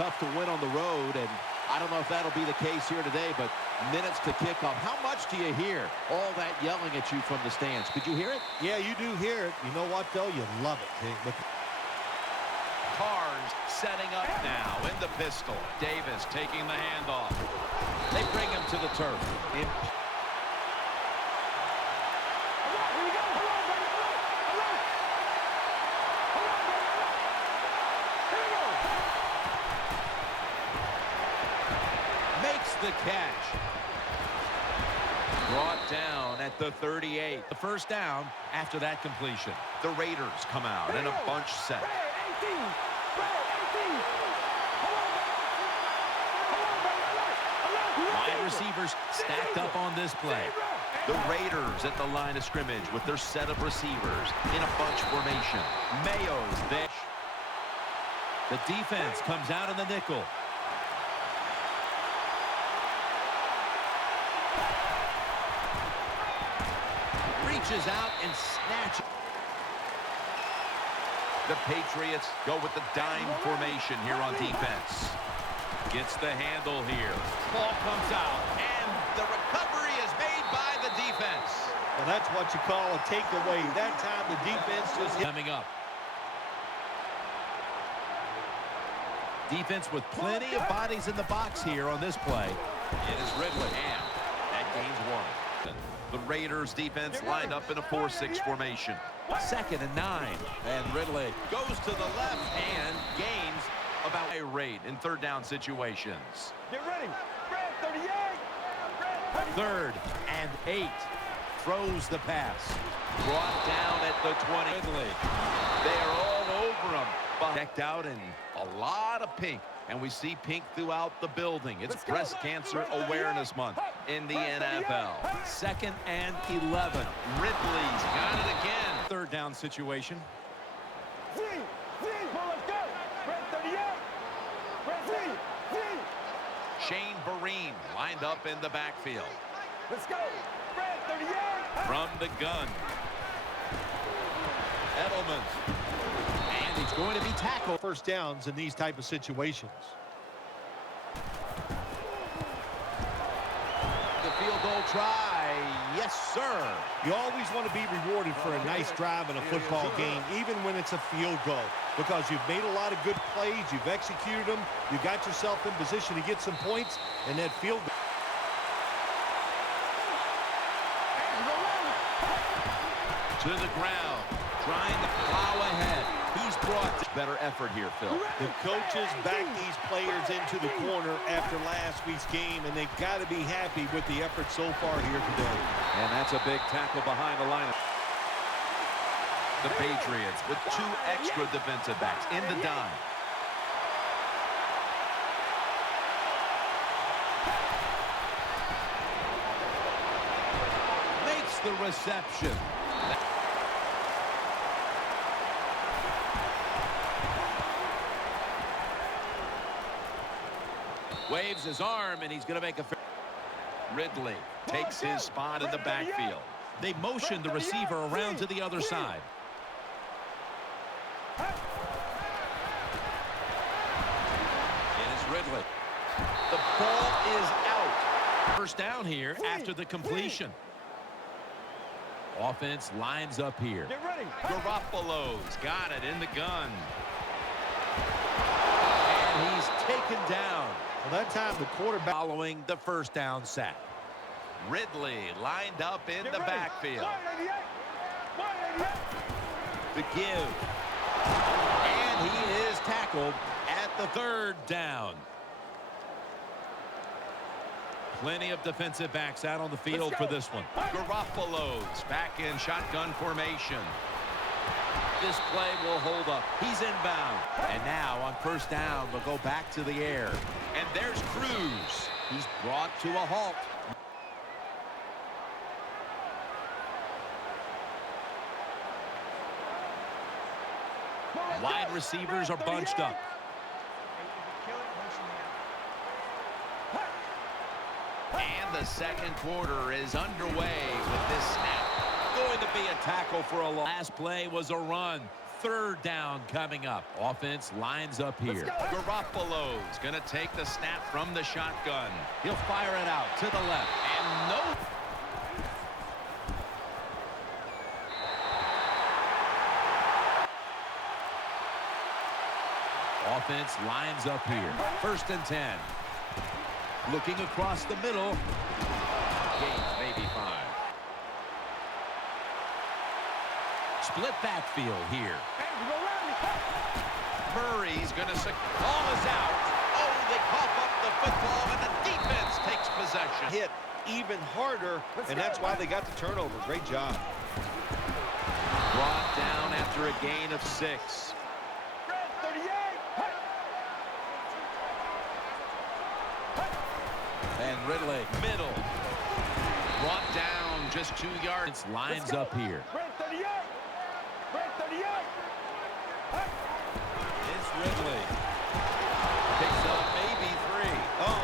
tough to win on the road, and I don't know if that'll be the case here today, but minutes to kickoff. How much do you hear all that yelling at you from the stands? Could you hear it? Yeah, you do hear it. You know what, though? You love it. But Cars setting up now in the pistol. Davis taking the handoff. They bring him to the turf. Makes the catch. Brought down at the 38. The first down after that completion. The Raiders come out in a bunch set. Wide receivers stacked up on this play. The Raiders at the line of scrimmage with their set of receivers in a bunch formation. Mayo's there. The defense comes out in the nickel. Reaches out and snatches. The Patriots go with the dime formation here on defense. Gets the handle here. Ball comes out, and the recovery is made by the defense. well, that's what you call a takeaway. That time the defense just hit. Coming up. Defense with plenty of bodies in the box here on this play. It is Ridley, and that gains one. The Raiders defense lined up in a 4-6 formation. 2nd and 9. And Ridley goes to the left and gains about a rate in third down situations. Get ready. Red 38. 3rd and 8. Throws the pass. Brought down at the 20. Ridley. They are all over him. Decked out in a lot of pink. And we see pink throughout the building. It's Breast Cancer Awareness Month in the NFL. 2nd and 11. Ridley's got it again. 3rd down situation. Let's go. Red 38. Red Shane Vereen lined up in the backfield. Let's go. Red 38. From the gun. Edelman. And he's going to be tackled. First downs in these type of situations. The field goal try. Yes, sir. You always want to be rewarded for a nice drive in a football game, even when it's a field goal, because you've made a lot of good plays, you've executed them, you got yourself in position to get some points, and that field goal. To the ground, trying to plow ahead. He's brought better effort here, Phil. The coaches back these players into the corner after last week's game, and they've got to be happy with the effort so far here today. And that's a big tackle behind the line. The Patriots with 2 extra defensive backs in the dime. Makes the reception. Waves his arm, and he's going to make a... Ridley takes his spot in the backfield. They motion the receiver around to the other side. It is Ridley. The ball is out. First down here after the completion. Offense lines up here. Get ready. Garoppolo's got it in the gun. And he's taken down. Well, that time the quarterback Following the first down sack. Ridley lined up in the backfield. 188. The give. And he is tackled at the 3rd down. Plenty of defensive backs out on the field for this one. Garoppolo's back in shotgun formation. This play will hold up. He's inbound. And now on first down, we'll go back to the air. And there's Cruz. He's brought to a halt. Wide receivers are bunched up. And the second quarter is underway with this snap. Going to be a tackle for a loss. Last play was a run. Third down coming up. Offense lines up here. Garoppolo's going to take the snap from the shotgun. He'll fire it out to the left. And no. Offense lines up here. 1st and 10. Looking across the middle. Gains maybe 5. Split backfield here. Murray's going to ball is out. Oh, they cough up the football, and the defense takes possession. Hit even harder, and that's why they got the turnover. Great job. Brought down after a gain of 6. And Ridley, middle. Brought down just 2 yards. Lines up here. It's Ridley. Picks up maybe 3. Oh,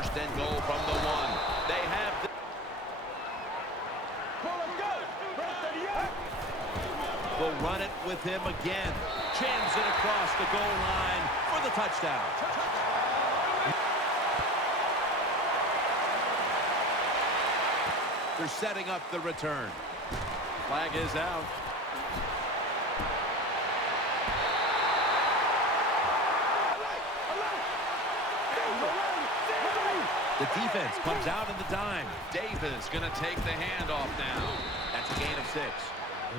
1st and goal from the 1. They have the They'll run it with him again. Jams it across the goal line for the touchdown. They're setting up the return. Flag is out. The defense comes out in the dime. Davis going to take the handoff now. That's a gain of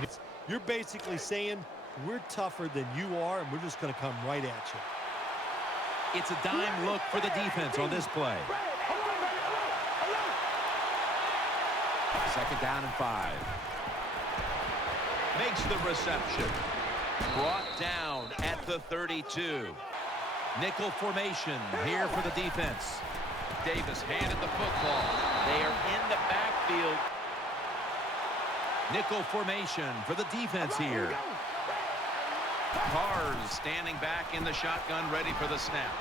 6. You're basically saying we're tougher than you are, and we're just going to come right at you. It's a dime look for the defense on this play. 2nd down and 5. Makes the reception. Brought down at the 32. Nickel formation here for the defense. Davis handed the football. They are in the backfield. Nickel formation for the defense here. Cars standing back in the shotgun, ready for the snap.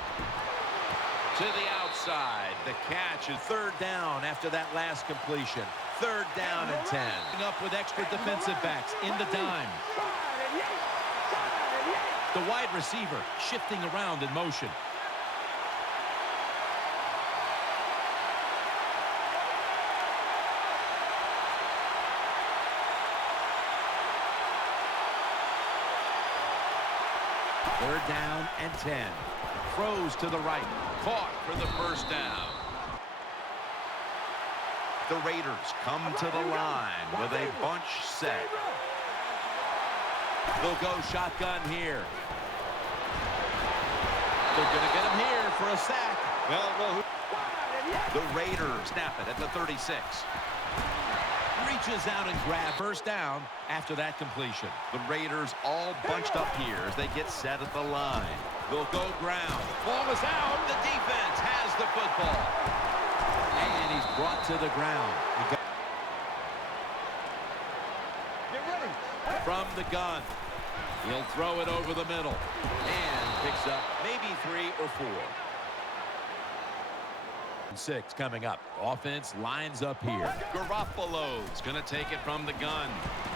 To the outside. The catch is 3rd down after that last completion. 3rd down and 10. Up with extra defensive backs in the dime. The wide receiver shifting around in motion. Third down and 10. Throws to the right. caught for the 1st down. The Raiders come to the line with a bunch set. They'll go shotgun here. They're going to get him here for a sack. The Raiders snap it at the 36. Reaches out and grabs 1st down after that completion. The Raiders all bunched up here as they get set at the line. They'll go ground. Ball is out. The defense has the football. And he's brought to the ground. From the gun. He'll throw it over the middle. And picks up maybe 3 or 4. 6 coming up. Offense lines up here. Garoppolo's going to take it from the gun.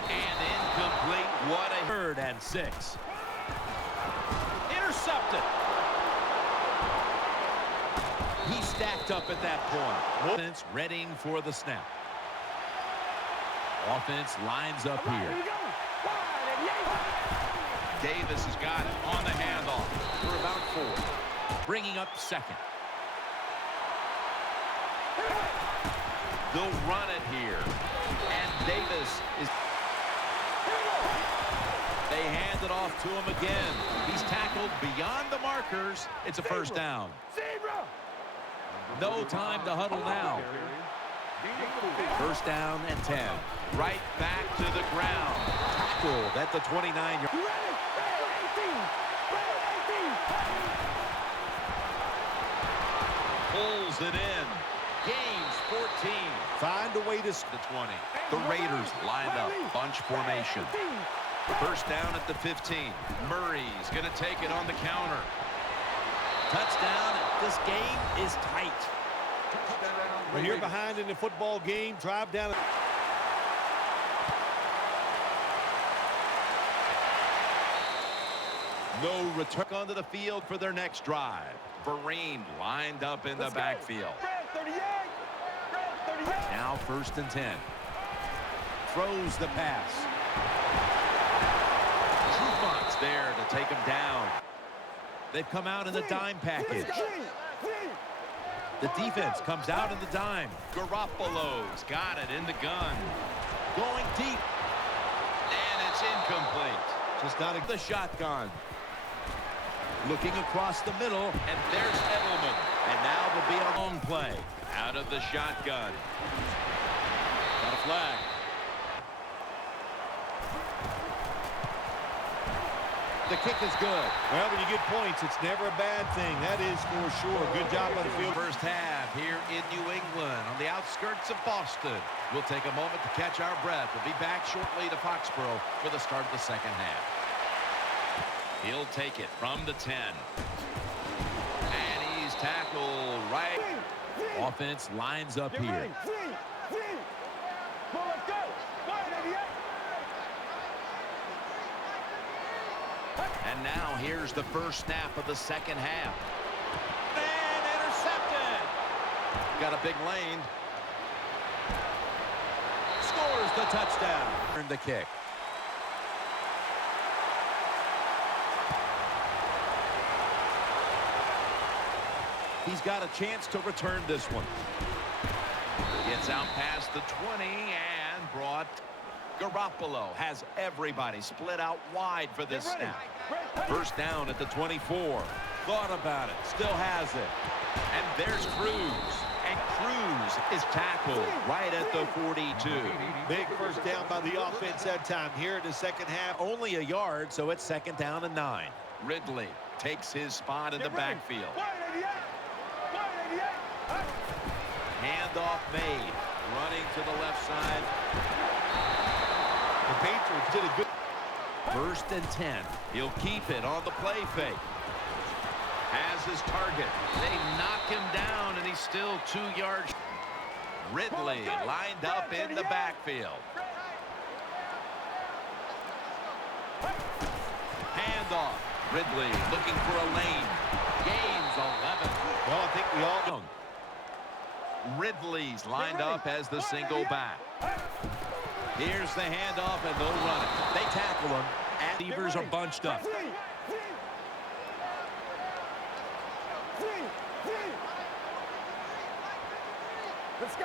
And incomplete. What a 3rd and 6. Intercepted. He stacked up at that point. Offense readying for the snap. Offense lines up here. Davis has got it on the handoff For about 4. Bringing up 2nd. They'll run it here. And Davis is... They hand it off to him again. He's tackled beyond the markers. It's a 1st down. No time to huddle now. 1st down and 10. right back to the ground. Tackled at the 29-yard. Pulls it in. Gains 14. Find a way to... The 20. The Raiders lined up. Bunch formation. 1st down at the 15. Murray's going to take it on the counter. Touchdown. This game is tight. When you're behind in the football game, drive down... No return onto the field for their next drive. Vereen lined up in the backfield. Red 38. Red 38. Now 1st and 10. Throws the pass. Trufont's there to take him down. They've come out in the dime package. The defense comes out in the dime. Garoppolo's got it in the gun. Going deep. And it's incomplete. Just not a The shotgun. Looking across the middle, and there's Edelman. And now there'll be a long play. Out of the shotgun. Got a flag. The kick is good. Well, when you get points, it's never a bad thing. That is for sure. Good job by the field. First half here in New England on the outskirts of Boston. We'll take a moment to catch our breath. We'll be back shortly to Foxborough for the start of the second half. He'll take it from the 10. And he's tackled right. Offense lines up here. And now here's the first snap of the second half. And intercepted. Got a big lane. Scores the touchdown. Earned the kick. He's got a chance to return this one. Gets out past the 20 and brought. Garoppolo has everybody split out wide for this snap. First down at the 24. Thought about it. Still has it. And there's Cruz. And Cruz is tackled right at the 42. Big first down by the offense that time. Here in the second half. Only a yard, so it's 2nd down and 9. Ridley takes his spot in the backfield. Handoff made. Running to the left side. The Patriots did a good. 1st and 10. He'll keep it on the play fake. Has his target. They knock him down, and he's still 2 yards. Ridley lined up in the backfield. Handoff. Ridley looking for a lane. Gains 11. Well, I think we all know. Ridley's lined up as the single back. Here's the handoff, and they'll run it. They tackle him, and receivers are bunched up.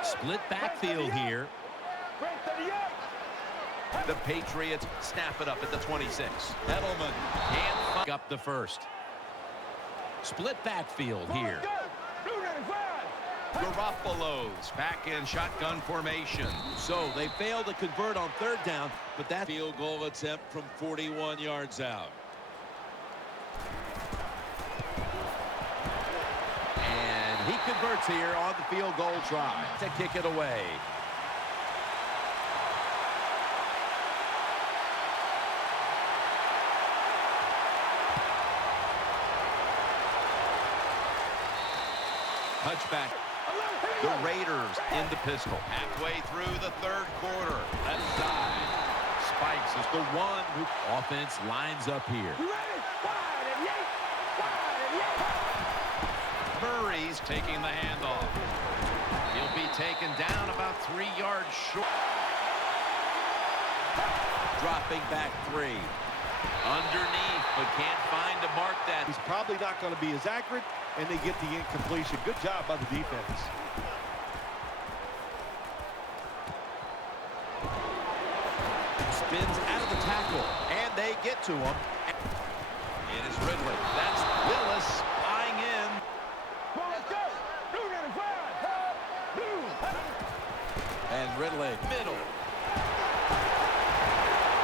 Split backfield here. The Patriots snap it up at the 26. Edelman can't up the first. Split backfield here. Garoppolo's back in shotgun formation. So they failed to convert on 3rd down, but that field goal attempt from 41 yards out. And he converts here on the field goal try to kick it away. Touchback. The Raiders in the pistol. Halfway through the 3rd quarter. Left side. Spikes is the one who. Offense lines up here. Murray's taking the handoff. He'll be taken down about 3 yards short. Dropping back 3. Underneath, but can't find to mark that. He's probably not going to be as accurate, and they get the incompletion. Good job by the defense. Spins out of the tackle, and they get to him. It is Ridley. That's Willis flying in. And Ridley, Middle.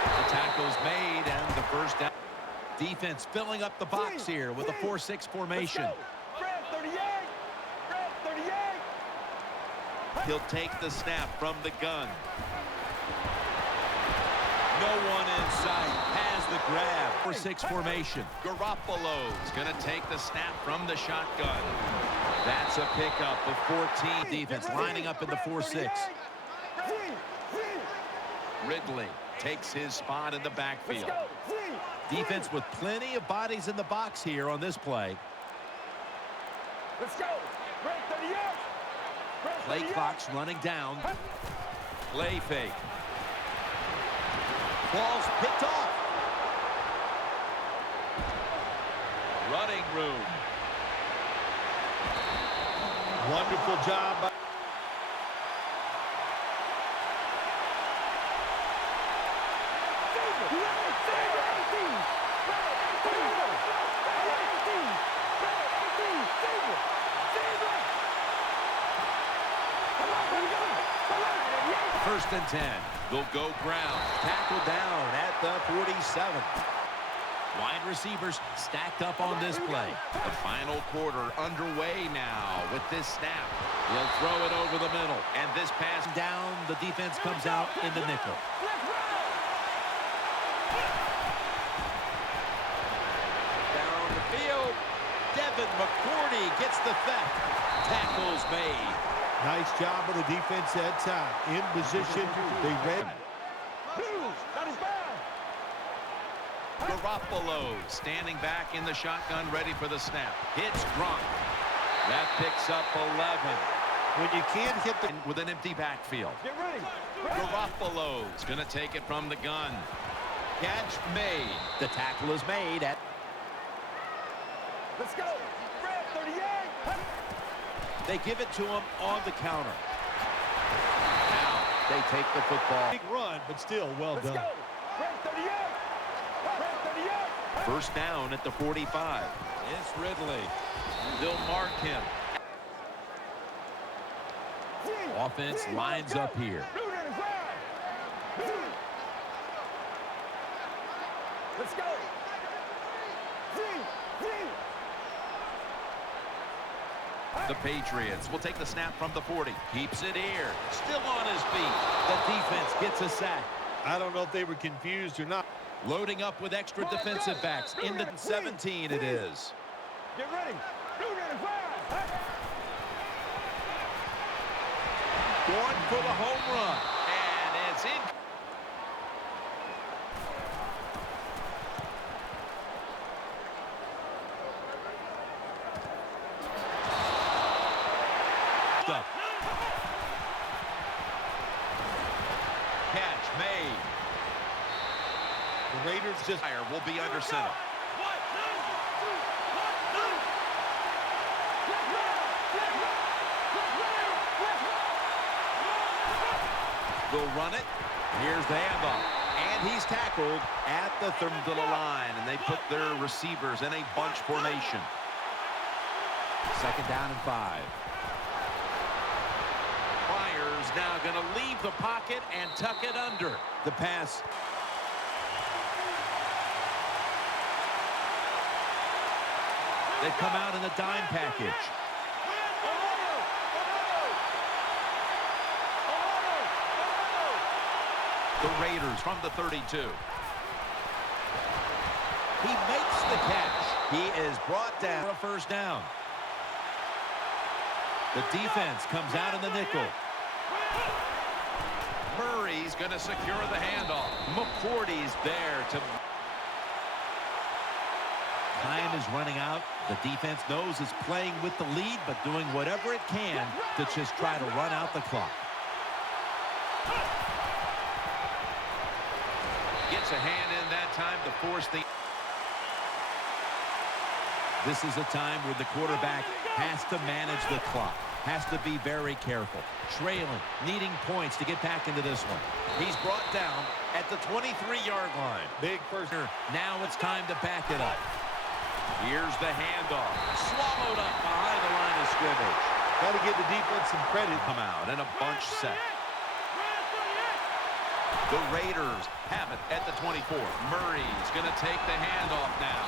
The tackle's made, and the first down. defense filling up the box here with a 4-6 formation. He'll take the snap from the gun. No one in sight. Has the grab. 4-6 formation. Garoppolo's going to take the snap from the shotgun. That's a pickup of 14. Defense lining up in the 4-6. Ridley takes his spot in the backfield. Defense with plenty of bodies in the box here on this play. Let's go. Break 38. Break Play 38. clock's running down. Play fake. Ball's picked off. Running room. Wonderful job by First and 10. They'll go ground. Tackle down at the 47. Wide receivers stacked up on this play. The final quarter underway now with this snap. He'll throw it over the middle. And this pass Down, the defense comes out in the nickel. Down the field. Devin McCourty gets the theft. Tackles made. nice job of the defense that time. In position, they read. That is bad. Garoppolo standing back in the shotgun, ready for the snap. Hits Gronk. That picks up 11. When you can't hit the With an empty backfield. Get ready. Garoppolo's going to take it from the gun. Catch made. The tackle is made at. Let's go. Red 38. They give it to him on the counter. Now they take the football. big run, but still well Let's done. go. Red 38. Red 38. First down at the 45. It's Ridley. They'll mark him. Offense lines up here. Let's go. The Patriots will take the snap from the 40. Keeps it here. Still on his feet. The defense gets a sack. I don't know if they were confused or not. Loading up with extra defensive backs. In the 17 it is. Get ready. Going for the home run. And it's in. Up. Catch made. The Raiders just Fire will be under center. They'll run it. Here's the handoff. And he's tackled at the third to the line. And they put their receivers in a bunch formation. Second down and 5. Myers now going to leave the pocket and tuck it under. The pass. They come out in a dime package. The Raiders from the 32. He makes the catch. He is brought down for a first down. The defense comes out in the nickel. Murray's going to secure the handoff. McCourty's there to... Time is running out. The defense knows it's playing with the lead, but doing whatever it can to just try to run out the clock. Gets a hand in that time to force the... This is a time where the quarterback has to manage the clock, has to be very careful, trailing, needing points to get back into this one. He's brought down at the 23-yard line. big first. Now it's time to back it up. Here's the handoff. Swallowed up behind the line of scrimmage. Got to give the defense some credit. Come out and a bunch set. The Raiders have it at the 24. Murray's going to take the handoff now.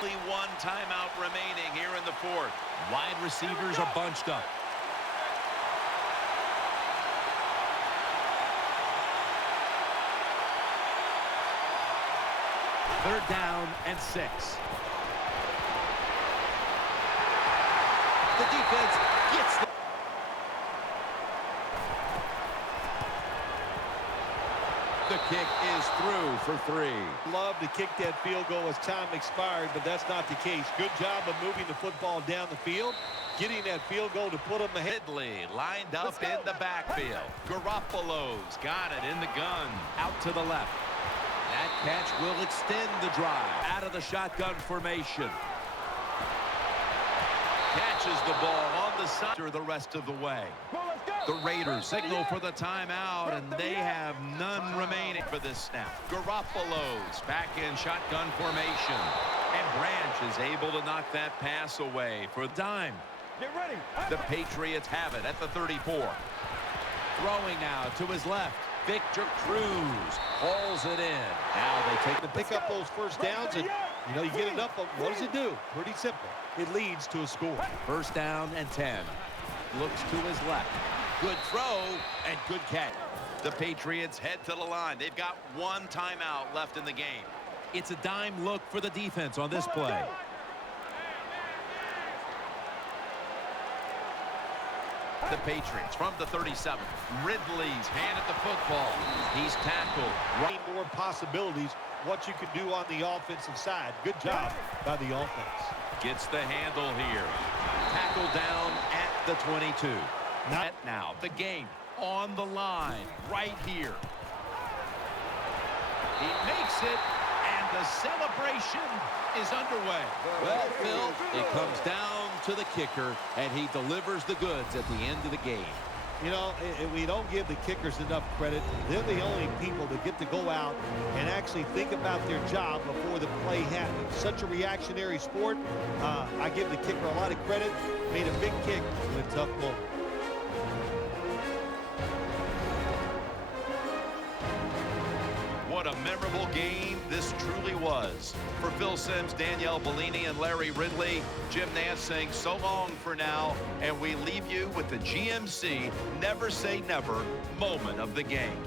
Only one timeout remaining here in the fourth. Wide receivers are bunched up. Third down and 6. The defense gets the... The kick is through for 3. Love to kick that field goal as time expired, but that's not the case. Good job of moving the football down the field, getting that field goal to put them ahead. Ridley lined up in the backfield. Garoppolo's got it in the gun. Out to the left. That catch will extend the drive. Out of the shotgun formation. Catches the ball on the side the rest of the way. The Raiders signal for the timeout, and they have none remaining for this snap. Garoppolo's back in shotgun formation. And Branch is able to knock that pass away for the dime. Get ready. The Patriots have it at the 34. Throwing now to his left. Victor Cruz hauls it in. Now they take the Pick up those first downs, and you get enough of them. What does it do? Pretty simple. It leads to a score. First down and 10. Looks to his left. Good throw and good catch. The Patriots head to the line. They've got one timeout left in the game. It's a dime look for the defense on this play. The Patriots from the 37. Ridley's handed the football. He's tackled. Right, more possibilities, what you can do on the offensive side. Good job by the offense. Gets the handle here. Tackled down at the 22. Now the game on the line right here. He makes it, and the celebration is underway. Well, Phil, it comes down to the kicker, and he delivers the goods at the end of the game. You know, we don't give the kickers enough credit. They're the only people that get to go out and actually think about their job before the play happens. Such a reactionary sport. I give the kicker a lot of credit. Made a big kick in a tough moment. What a memorable game this truly was. For Phil Simms, Danielle Bellini, and Larry Ridley, Jim Nance saying so long for now, and we leave you with the GMC Never Say Never moment of the game.